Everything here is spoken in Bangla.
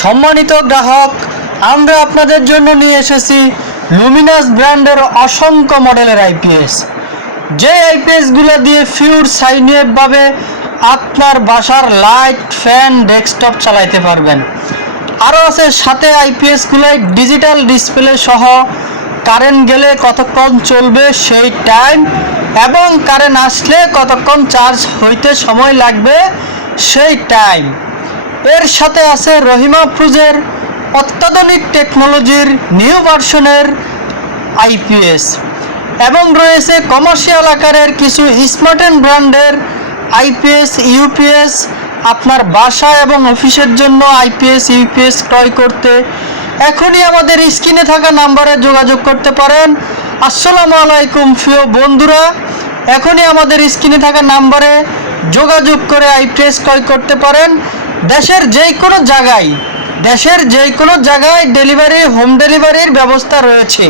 সম্মানিত গ্রাহক, আমরা আপনাদের জন্য নিয়ে এসেছি লুমিনাস ব্র্যান্ডের অসংখ্য মডেলের আইপিএস। যে আইপিএসগুলো দিয়ে পিওর সাইন ওয়েভভাবে আপনার বাসার লাইট, ফ্যান, ডেস্কটপ চালাইতে পারবেন। আরও আছে সাথে আইপিএসগুলোয় ডিজিটাল ডিসপ্লে সহ কারেন্ট গেলে কতক্ষণ চলবে সেই টাইম এবং কারেন্ট আসলে কতক্ষণ চার্জ হইতে সময় লাগবে সেই টাইম। এর সাথে আছে রহিমা ফ্রুজের অত্যাধুনিক টেকনোলজির নিউ ভার্সনের আইপিএস এবং রয়েছে কমার্শিয়াল আকারের কিছু স্মার্টেন ব্র্যান্ডের আইপিএস ইউপিএস। আপনার বাসা এবং অফিসের জন্য আইপিএস ইউপিএস ক্রয় করতে এখনই আমাদের স্ক্রিনে থাকা নাম্বারে যোগাযোগ করতে পারেন। আসসালামু আলাইকুম প্রিয় বন্ধুরা, এখনই আমাদের স্ক্রিনে থাকা নাম্বারে যোগাযোগ করে আইপিএস ক্রয় করতে পারেন। দেশের যে কোনো জায়গায় ডেলিভারি, হোম ডেলিভারির ব্যবস্থা রয়েছে।